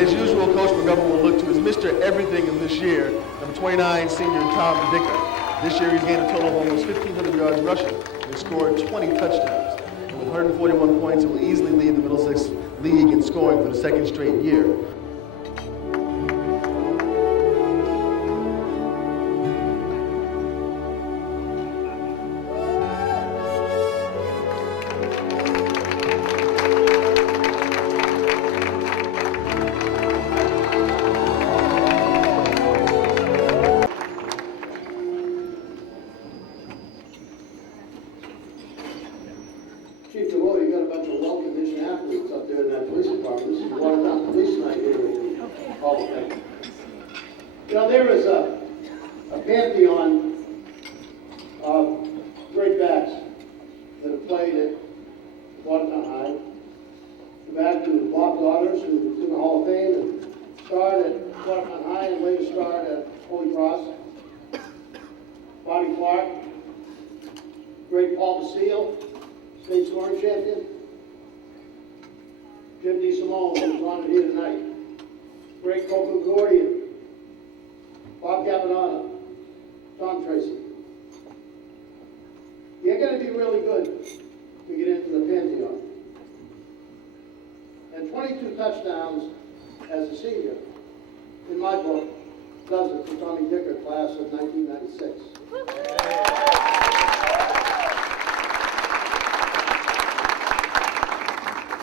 as usual, Coach McGovern will look to his Mr. Everything of this year, number 29, senior Tom Dicker. This year he's gained a total of almost 1,500 yards rushing and scored 20 touchdowns. And with 141 points, he will easily lead the Middlesex League in scoring for the second straight year. Chief DeWoe, you got a bunch of well-conditioned athletes up there in that police department. This is Watertown Police night here in Hall of Fame. You know, there is a pantheon of great backs that have played at Watertown High. The back to Bob Daughters, who was in the Hall of Fame and starred at Watertown High and later starred at Holy Cross. Bonnie Clark, great Paul Basile, state scoring champion. Jim DeSimone, who's honored here tonight. Great Copeland Gordian. Bob Cabanana. Tom Tracy. You're going to be really good to get into the pantheon. And 22 touchdowns as a senior, in my book, does it for Tommy Dicker, class of 1996.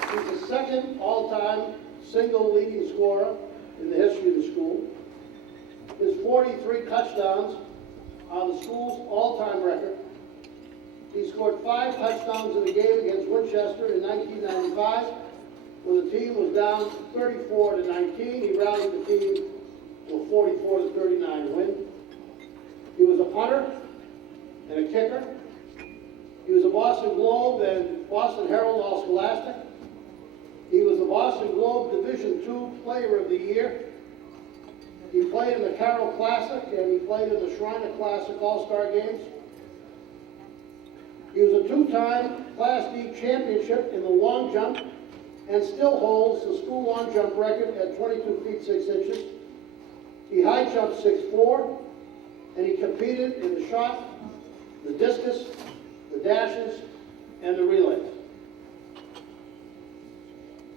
He's the second all-time single leading scorer in the history of the school. His 43 touchdowns are the school's all-time record. He scored 5 touchdowns in a game against Winchester in 1995, when the team was down 34-19. He rallied the team to a 44-39 win. He was a punter and a kicker. He was a Boston Globe and Boston Herald All-Scholastic. He was the Boston Globe Division II Player of the Year. He played in the Carroll Classic and he played in the Shriner Classic All-Star Games. He was a 2-time Class D championship in the long jump and still holds the school long jump record at 22 feet 6 inches. He high jumped 6'4", and he competed in the shot, the discus, the dashes, and the relays.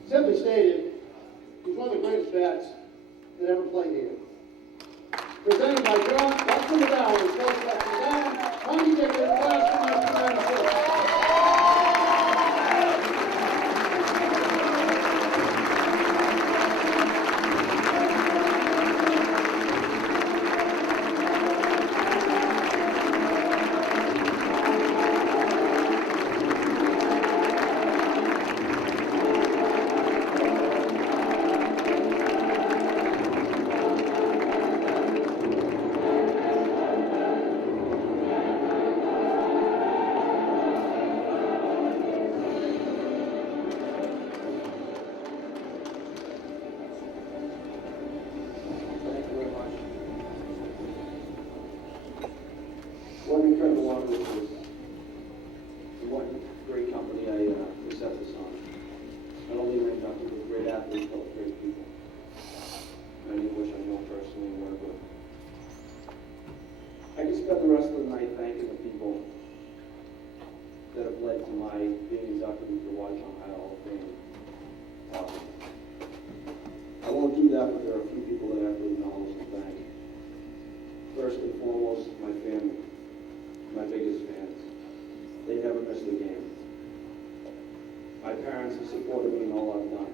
Simply stated, he's one of the greatest backs that ever played here. Presented by John, let's put it down, let's go back to down, Tommy Dicker, class of 1996. One incredible honor is one great company I set this on. Not only am I inducted with great athletes, but great people. Many of which I know personally and work with. I can spend the rest of the night thanking the people that have led to my being inducted into the Watertown Hall of Fame. I won't do that, but there are a few people that I have to acknowledge and thank. First and foremost, my family. My biggest fans. They never missed a game. My parents have supported me in all I've done.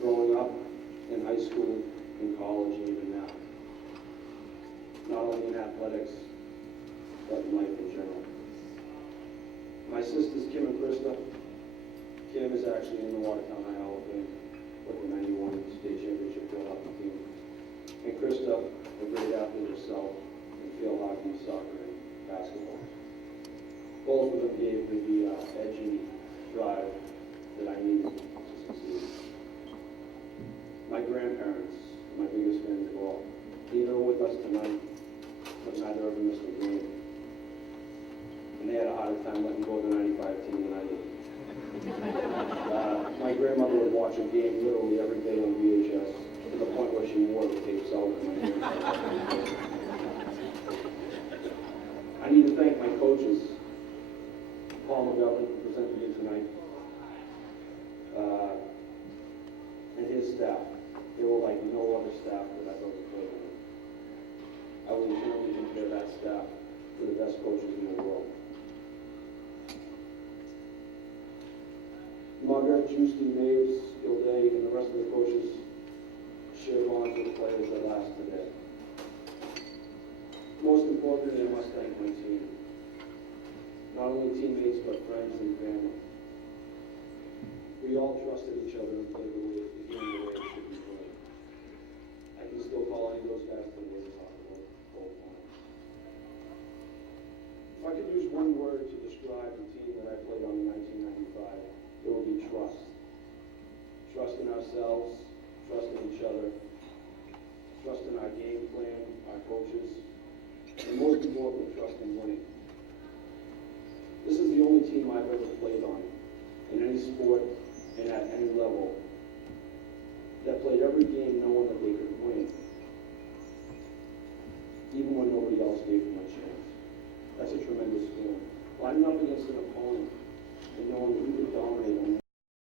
Growing up, in high school, in college, and even now. Not only in athletics, but in life in general. My sisters, Kim and Krista. Kim is actually in the Watertown Hall of Fame with the 91 state championship field hockey team. And Krista, a great athlete herself, field hockey, soccer, and basketball. Both of them gave me the edgy drive that I needed to succeed. My grandparents, my biggest fans of all, they were with us tonight, but neither of them missed a game. And had a harder time letting go of the 95 team than I did. My grandmother would watch a game literally every day on VHS, to the point where she wore the tapes out in my ear. I need to thank my coaches, Paul McGovern, who presented me tonight, and his staff. They were like no other staff that I've ever played with. I will eternally compare that staff to the best coaches in the world. Margaret, Juicy, Maves, Gilday, and the rest of the coaches share bonds with the players that last today. Most importantly, I must thank my team. Not only teammates, but friends and family. We all trusted each other and played the game the way it should be played. I can still call any of those guys today to talk about the whole time. If I could use one word to describe the team that I played on in 1995, it would be trust. Trust in ourselves, trust in each other, trust in our game plan, our coaches, and most importantly, trust in winning. This is the only team I've ever played on, in any sport and at any level, that played every game knowing that they could win, even when nobody else gave them a chance. That's a tremendous feeling. Lining up against an opponent and knowing that you can dominate them